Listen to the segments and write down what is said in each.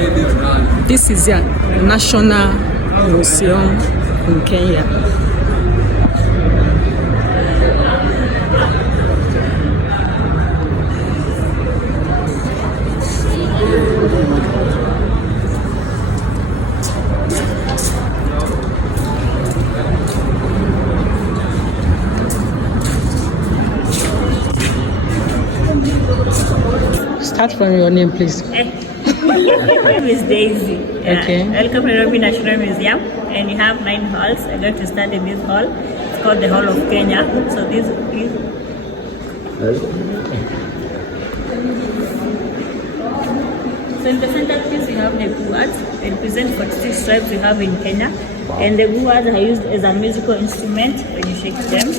This is a national museum in Kenya. Start from your name, please. My name is Daisy. Okay. Welcome to Nairobi National Museum, and you have 9 halls. I'm going to start in this hall. It's called the Hall of Kenya. So this is. So in the center piece we have the guards. They represent 46 tribes we have in Kenya, and the guards are used as a musical instrument when you shake them.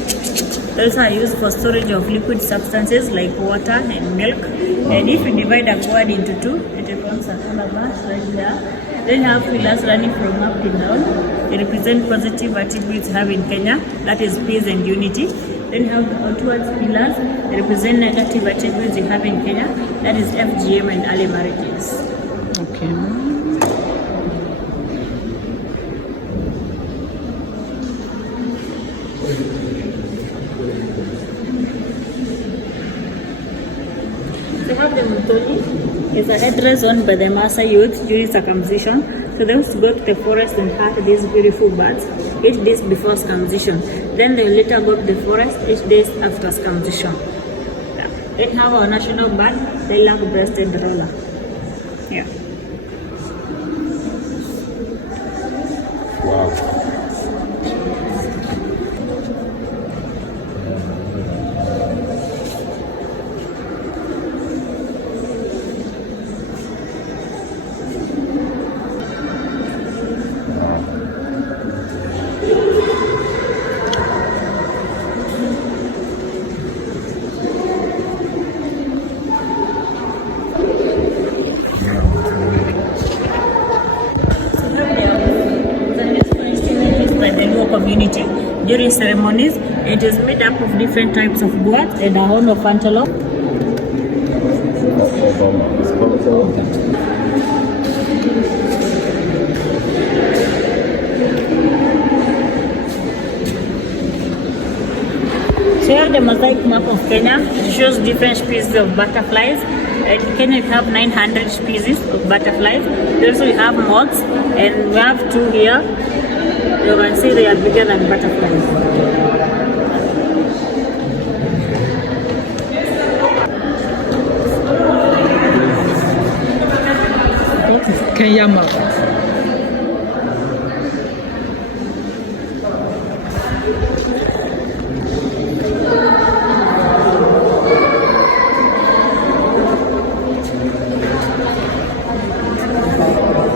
They also are used for storage of liquid substances like water and milk. And if you divide a gourd into 2, it becomes a calabash right there. Then you have pillars running from up to down. They represent positive attributes we have in Kenya, that is peace and unity. Then you have the outwards pillars. They represent negative attributes we have in Kenya, that is FGM and early marriages. Okay. They have the Mutoni. It's a headdress worn by the Maasai youth during circumcision. So they used to go to the forest and hunt these beautiful birds, each day before circumcision. Then they later go to the forest each day after circumcision. Yeah. They have our national bird, the black-breasted roller. Yeah. Wow. Community. During ceremonies, it is made up of different types of gourds and a horn of antelope. So you have the mosaic map of Kenya. It shows different species of butterflies. In Kenya we have 900 species of butterflies. Also we have moths, and we have 2 here. You can see they are bigger than butterflies. What is Kenya map?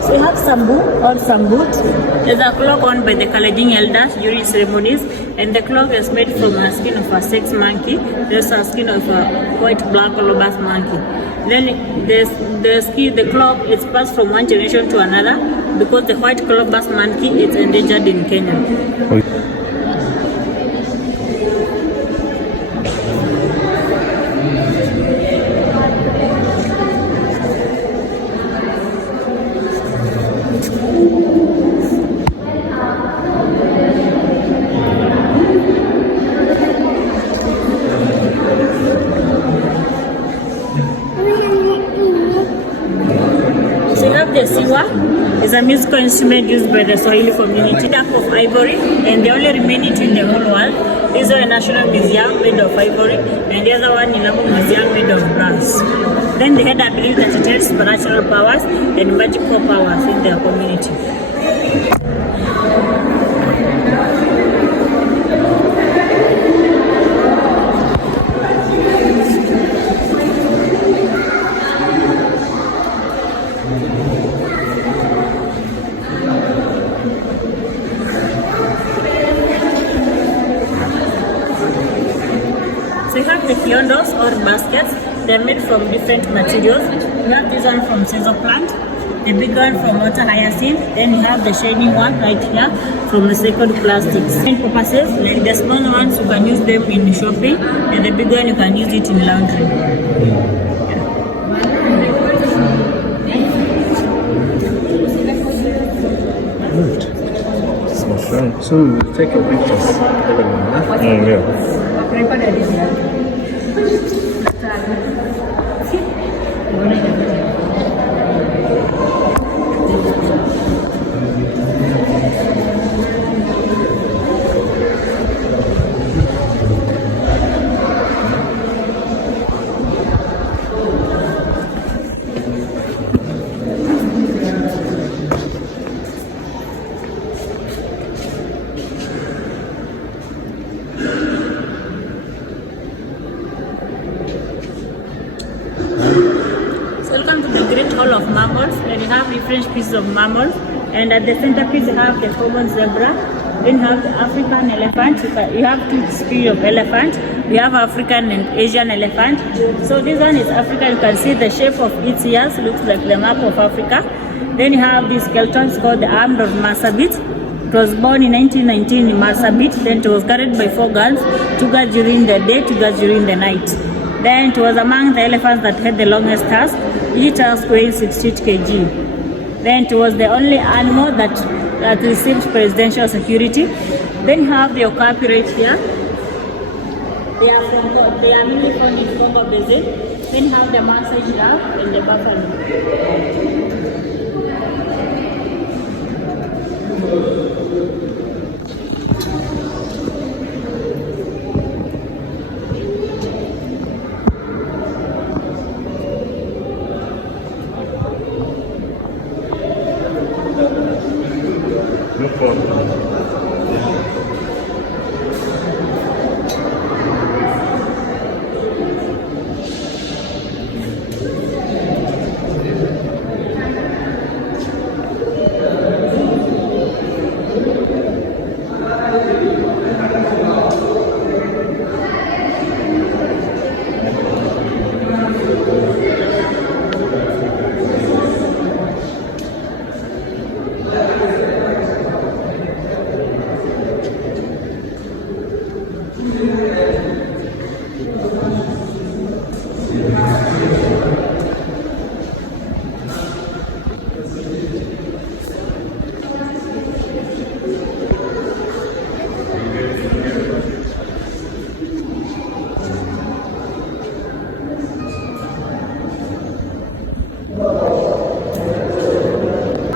So we have Sambu or Sambut. It's a clock worn by the Kalenjin elders during ceremonies, and the clock is made from the skin of a sex monkey. There's a skin of a white black colobus monkey. Then the clock is passed from one generation to another because the white colobus monkey is endangered in Kenya. The siwa is a musical instrument used by the Swahili community, made up of ivory, and the only remaining in the whole world. This is a national museum made of ivory, and the other one in a museum made of brass. Then they had a belief that it has supernatural powers and magical powers in their community. So you have the kiondos or baskets. They're made from different materials. You have this one from sesame plant, the big one from water hyacinth, then you have the shiny one right here from recycled plastics. And purposes, like the small ones you can use them in shopping, and the big one you can use it in laundry. Soon we'll take pictures. Yeah. Welcome to the Great Hall of Mammals, and you have different species of mammals. And at the centerpiece, you have the common zebra. Then you have the African elephant. You have two species of elephant. We have African and Asian elephant. So this one is African. You can see the shape of its ears looks like the map of Africa. Then you have this skeleton called the arm of Marsabit. It was born in 1919 in Marsabit. Then it was carried by 4 girls, 2 girls during the day, 2 girls during the night. Then it was among the elephants that had the longest tusk, each tusk weighing 68 kg. Then it was the only animal that received presidential security. Then you have the okapi right here. They are mainly found in Congo Basin. Then you have the Maasai giraffe and the buffalo. No problem.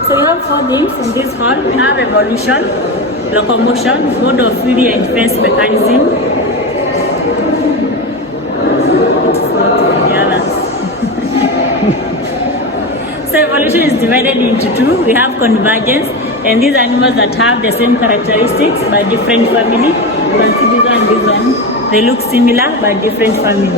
So you have 4 themes in this hall. We have evolution, locomotion, mode of feeding and defense mechanism. It's not the others. So evolution is divided into 2. We have convergence, and these animals that have the same characteristics but different family. You can see this one and this one. They look similar but different family.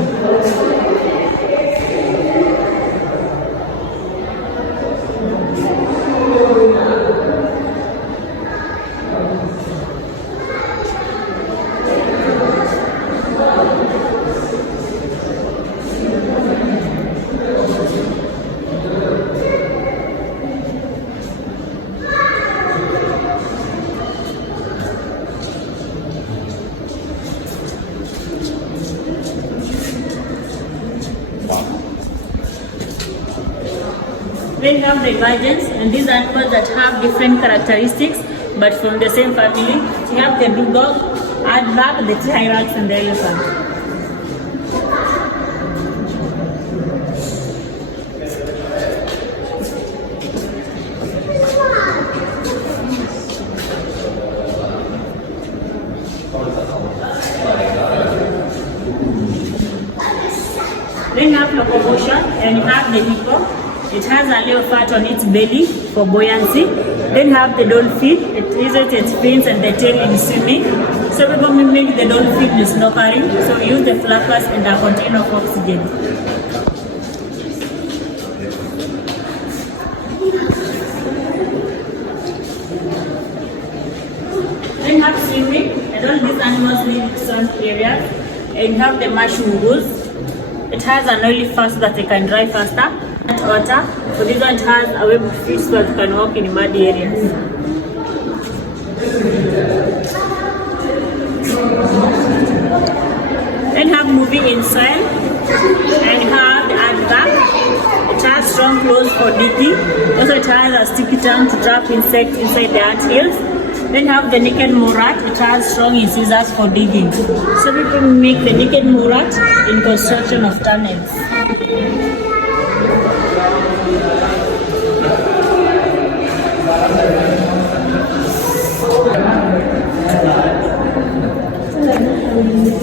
Then you have divergence, and these animals that have different characteristics but from the same family. You have the dugong, aardvark, the T-rex, and the elephant. Then you have locomotion, and you have the hippo. It has a little fat on its belly for buoyancy. Then you have the dolphin. It uses its fins and the tail in swimming. So people mimic the dolphin in snorkeling. So we use the flappers and a container of oxygen. Then you have swimming, and all these animals live in some areas. And you have the mushroom goose. It has an oily fast that they can dry faster. Water. So this one has a web of fish so that you can walk in muddy areas. Then have moving inside, and have the aardvark. It has strong claws for digging. Also it has a sticky tongue to trap insects inside the ant hills. Then have the naked morat, which has strong incisors for digging. So people make the naked morat in construction of tunnels.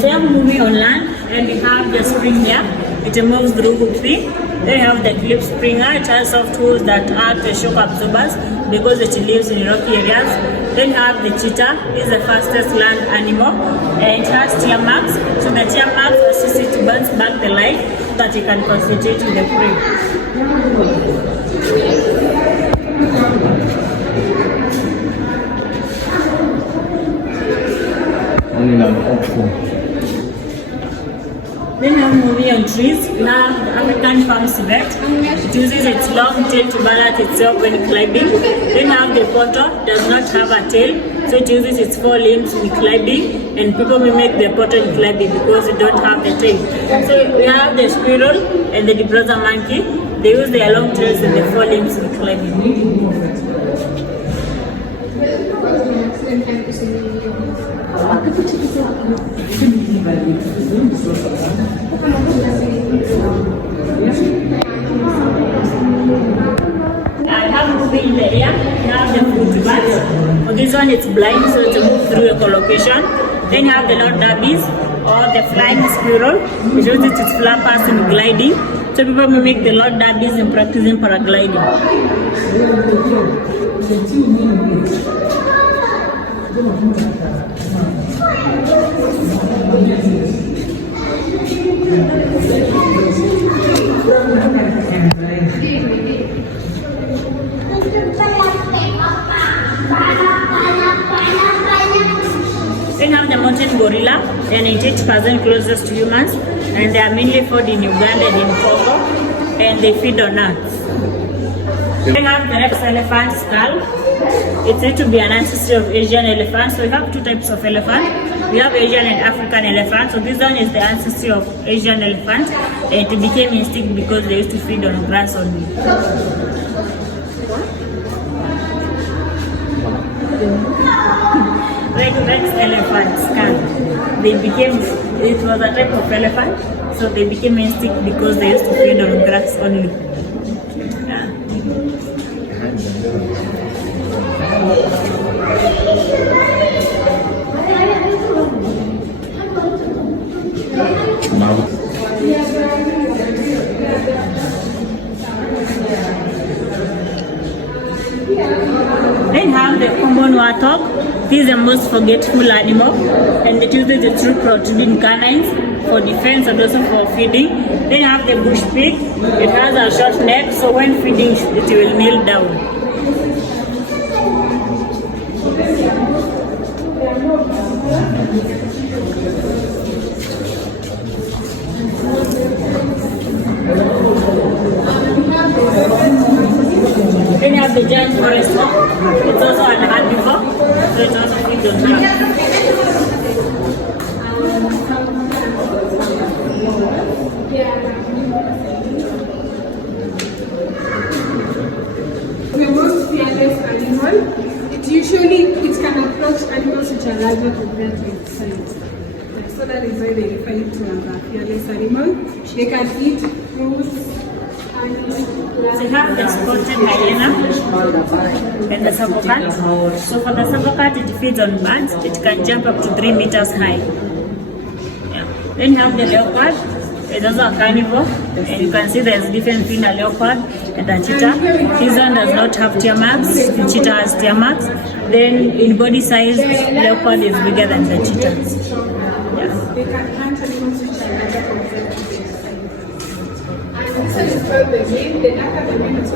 They are moving on land, and we have the spring here. It moves through hook tree. Then we have the clip springer. It has soft hooves that act as shock absorbers because it lives in rocky areas. Then we have the cheetah. It is the fastest land animal, and it has tear marks. So the tear marks assist it to bounce back the light so that it can concentrate in the prey. Then we have moving on trees. We have the African palm civet. It uses its long tail to balance itself when climbing. Then we have the potter, does not have a tail, so it uses its four limbs in climbing, and people mimic the potter in climbing because they don't have the tail. So we have the squirrel and the brother monkey. They use their long tails and the four limbs in climbing. I have moving in the air. You have the fruit bat. For this one, it's blind, so it's move through echolocation. Then you have the Lord Derbies or the flying squirrel, which uses its flappers in gliding. So people mimic the Lord Derbies in practicing paragliding. Then have the mountain gorilla. They are 98% closest to humans, and they are mainly found in Uganda and in Congo, and they feed on nuts. Then have the Rex elephant skull. It's said to be an ancestor of Asian elephants. So we have two types of elephant. We have Asian and African elephant. So this one is the ancestor of Asian elephant, and it became extinct because they used to feed on grass only. Rex elephant skull. It was a type of elephant, so they became extinct because they used to feed on grass only. Yeah. Then have the common warthog. This is the most forgetful animal, and it uses its true protruding canines for defense and also for feeding. Then you have the bush pig. It has a short neck, so when feeding it will kneel down. Then you have the giant forest hog. It's also an herbivore, so it also feeds on grass. The most fearless animal. It can approach animals which are larger compared to its size. So that is why they refer it to as a fearless animal. They can eat fruits. So have the spotted hyena and the sabocat. So for the sabocat, it feeds on birds. It can jump up to 3 meters high. Yeah. Then you have the leopard. It's also a carnivore, and you can see there's difference between a leopard and a cheetah. This one does not have tear marks. The cheetah has tear marks. Then in body size, leopard is bigger than the cheetah. Yeah. They can hunt animals which are larger compared to their size. And this one is called the game. The darker the game is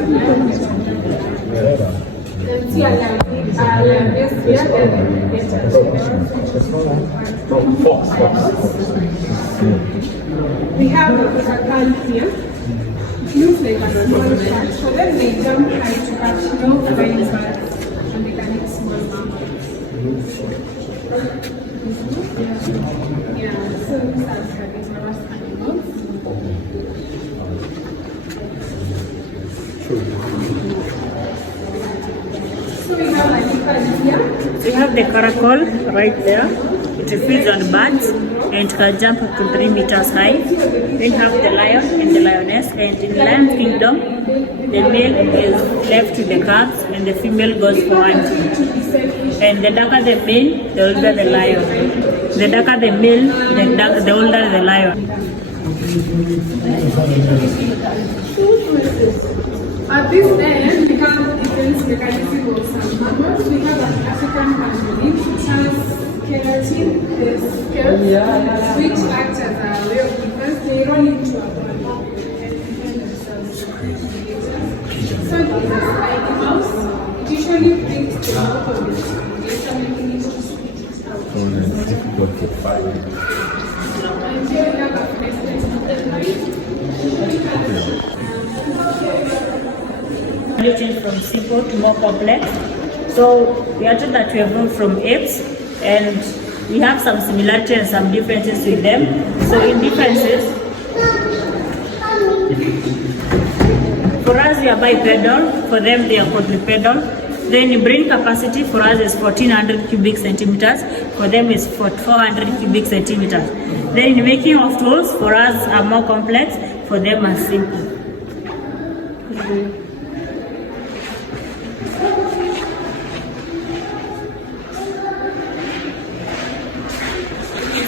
we have a cacao here. It looks like a small cat. So then they jump high to catch no flying birds, and they can eat small mammals. Yeah, so these are carnivorous animals. So we have a leopard here. So you have the caracal right there. It feeds on birds and can jump up to 3 meters high. Then you have the lion and the lioness. And in the lion kingdom, the male is left to the cubs and the female goes for hunting. And the darker the male, the older the lion. The darker the male, the older the lion. At this end, we have defense mechanism of some mammals. We have an African pangolin, which has keratin, the scales, which act as a way of defense. They run into a ball and defend themselves. So this is like a mouse. It usually brings the mouth of the later making it to spit it out. So it's difficult to find. And here we have a president of the light. Change from simple to more complex. So we are told that we evolved from apes, and we have some similarities and some differences with them. So in differences, for us we are bipedal, for them they are quadrupedal. Then in brain capacity for us is 1400 cubic centimeters, for them is 400 cubic centimeters. Then in making of tools, for us are more complex, for them are simple.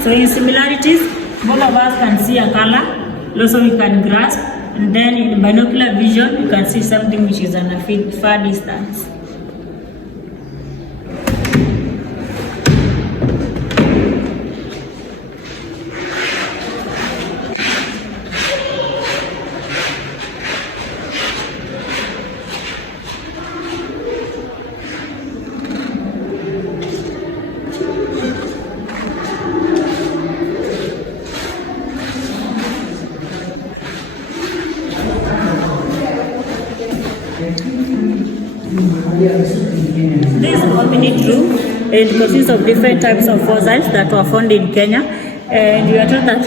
So in similarities, both of us can see a color, also we can grasp, and then in binocular vision, you can see something which is at a far distance. This hominid room, it consists of different types of fossils that were found in Kenya, and we are told that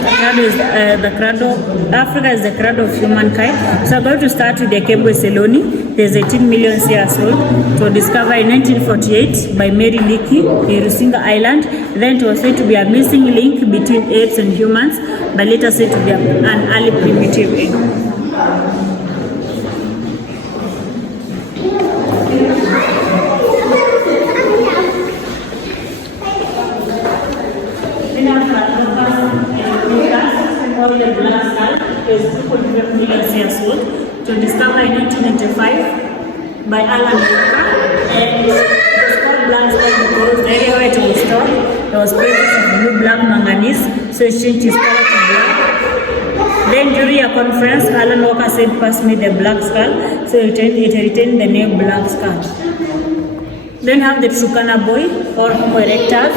Africa is the cradle of humankind. So I'm going to start with the Kebwe Seloni. There's 18 million years old. It was discovered in 1948 by Mary Leakey in Rusinga Island. Then it was said to be a missing link between apes and humans, but later said to be an early primitive ape. The black skull is 2.5 million years old. It was discovered in 1995 by Alan Walker, and it was called black skull because the area where it was stored there was presence of blue-black manganese, so it changed its color to black. Then during a conference, Alan Walker said, "Pass me the black skull," so it retained the name black skull. Then have the Turkana boy or Homo erectus.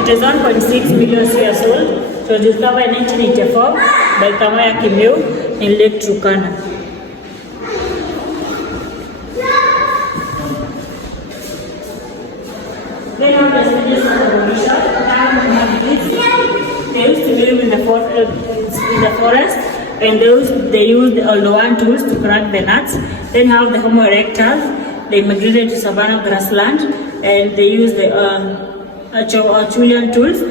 It is 1.6 million years old. It was discovered in 1984 by Kamaya Kimeu in Lake Turkana. Then have the stages of evolution. They used to live in the forest, and they used the Oldowan tools to crack the nuts. Then have the Homo erectus. They migrated to savanna grassland, and they used the Acheulean tools.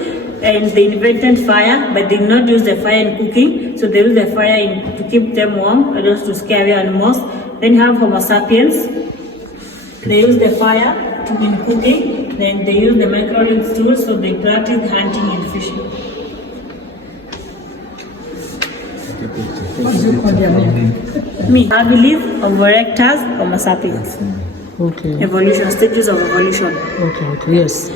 And they invented fire, but did not use the fire in cooking. So they use the fire to keep them warm and also to scare away animals. Then you have Homo sapiens. They use the fire in cooking. Then they use the microwave tools, so they practice hunting and fishing. Me, I believe Homo erectus, Homo sapiens. Okay. Evolution, stages of evolution. Okay, yes.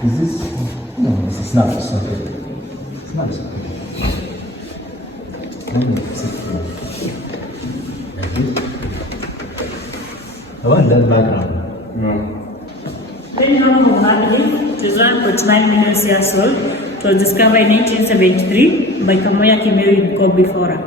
Is this? No, this is not. It's not it. It's not. I want that background. No. Then we have hominid, it is 1.9 million years old. It was discovered in 1973 by Kamoya Kimeu in Kobe Fora.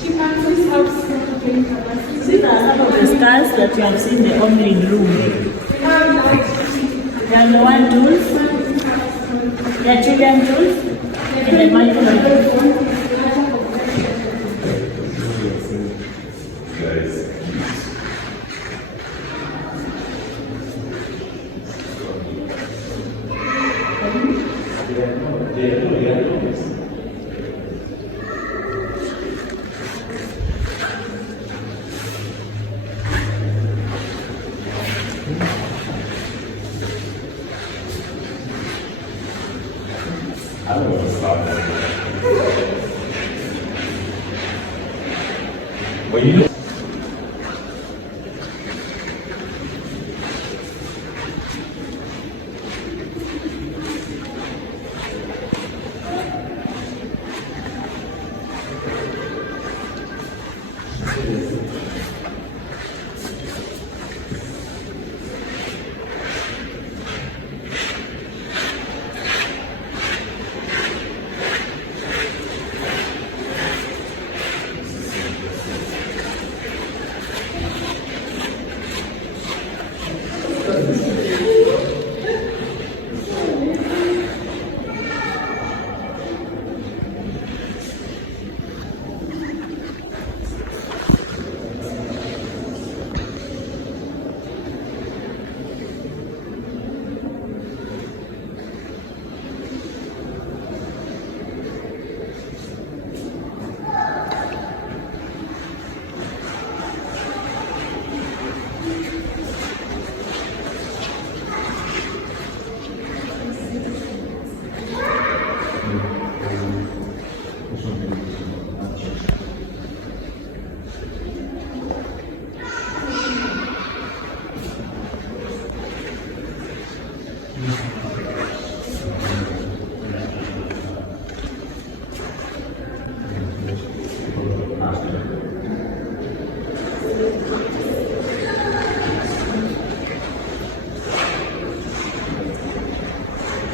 Chimpanzees have self-contained capacity. These are some of the stars that you have seen in the hominid room. They are the one tools, they are children tools, and the micro. I don't want to stop that. Well, you know.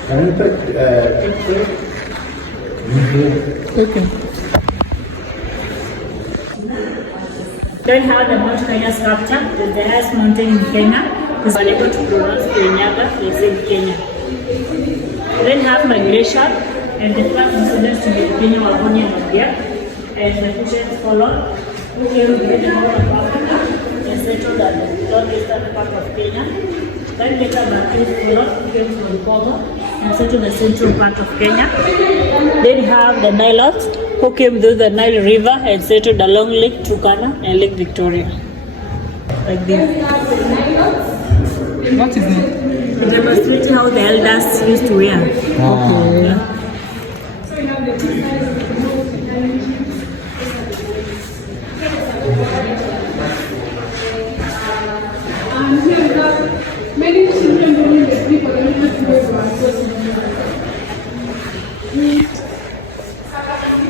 Can you take picture? Okay. Then have the Mount Kenya sculpture, it is the highest mountain in Kenya. It's unable to pronounce Kenyaga, it's in Kenya. Then have migration, and the first incidents to be Kenya were born in India, and the Pushans followed, who came to the north of Africa and settled at the northeastern part of Kenya. Then later Bantus followed, who came from Congo and settled the central part of Kenya. Then have the Nilotes, who came through the Nile River and settled along Lake Turkana and Lake Victoria. Like this. What is it? Demonstrating how the elders used to wear. Okay. Yeah. So you have the two sides of the nose and here we have many children during the sleep of the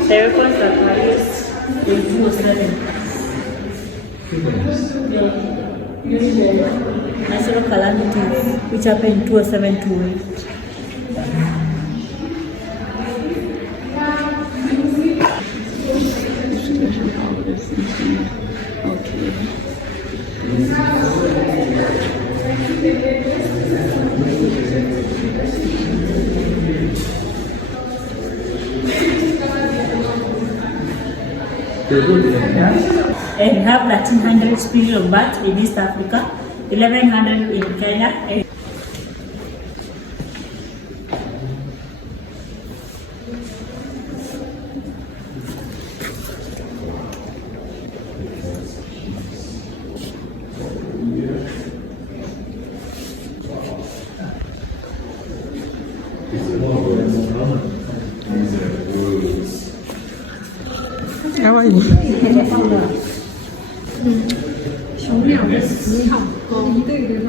The weapons that were used in 207. During the natural calamities which happened in 207-208. And have 1300 species of birds in East Africa, 1100 in Kenya. How are you? 小鸟，你好，高对对方。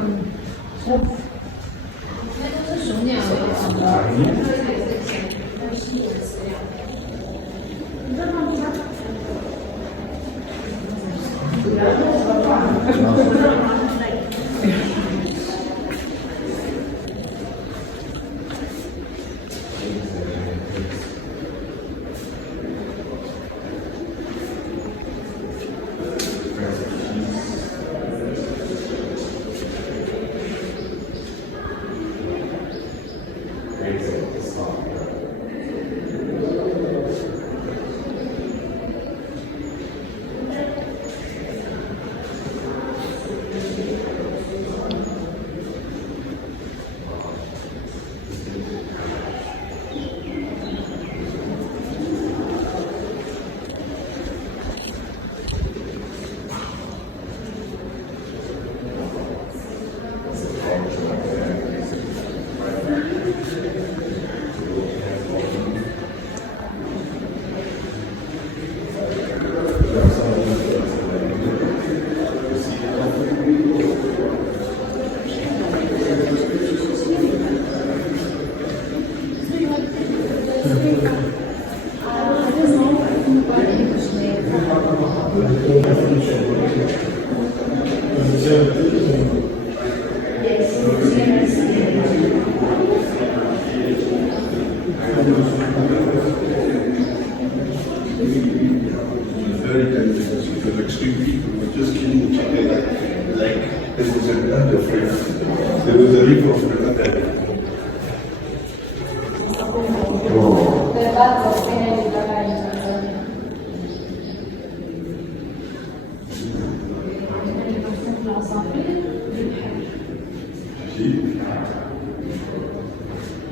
Very dangerous because extreme people were just killing each other like it was an underframe. There was a river of another.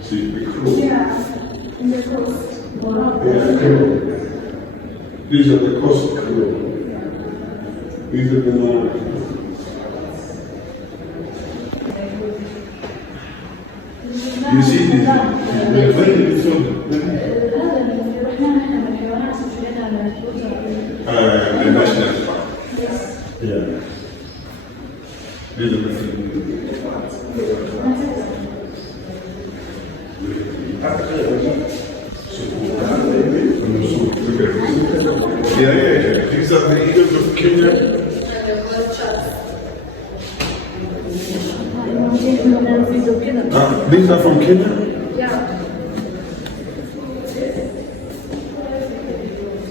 See, the crow. Yeah, in the coast. Yeah, crow. These are the coast crow. These are the normal. You see these? Where did you saw them? The national park. Yeah. These are yeah. These are the eagles of Kenya. These are from Kenya? Yeah.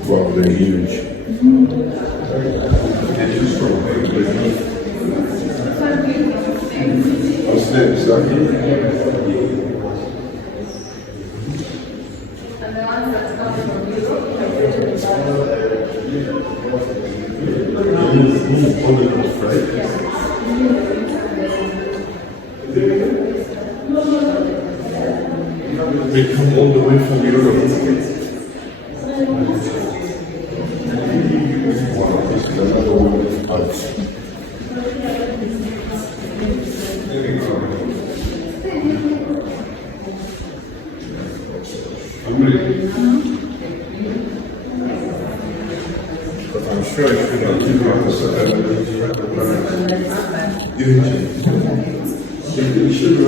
Wow, they're huge. They're too strong. What's next? They come all the way from Europe. Wow, this is another one of Alps. I'm ready. But I'm sure I should not keep on the should be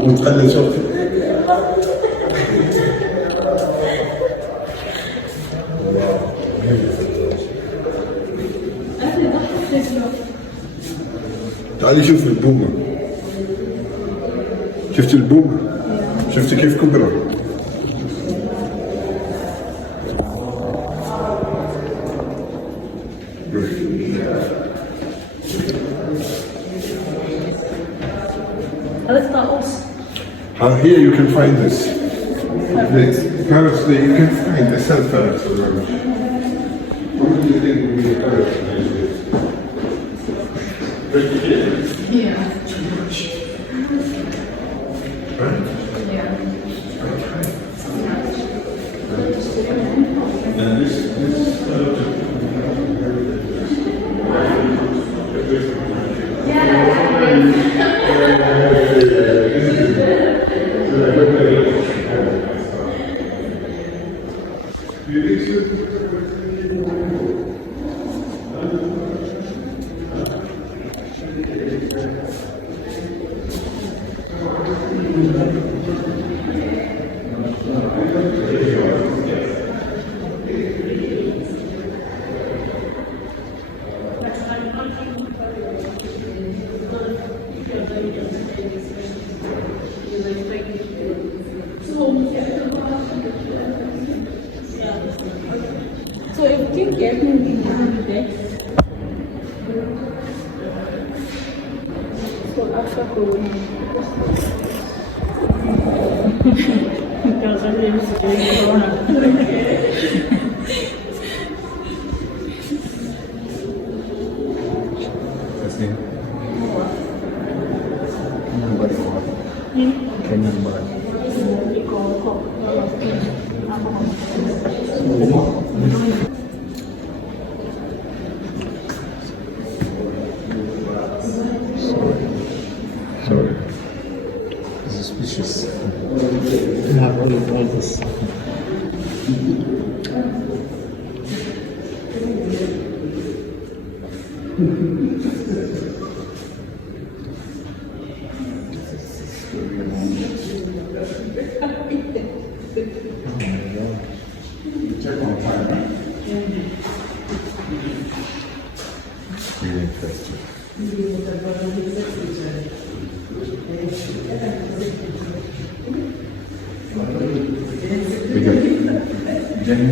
und alles auf. تعالي شوف البومة. شفت البومة؟ شفت كيف كبرت؟ Here you can find this. The parrots, you can find the cell parrots. What do you think would be the parrot? Yeah. Too much. Right? Yeah. And this parrot. So if you keep getting behind the so after Corona. Because I'm used to doing Corona. Kenyan bird. Sorry. It's a species. You have all this. Check on time, right? Really interesting. We good. Jenny?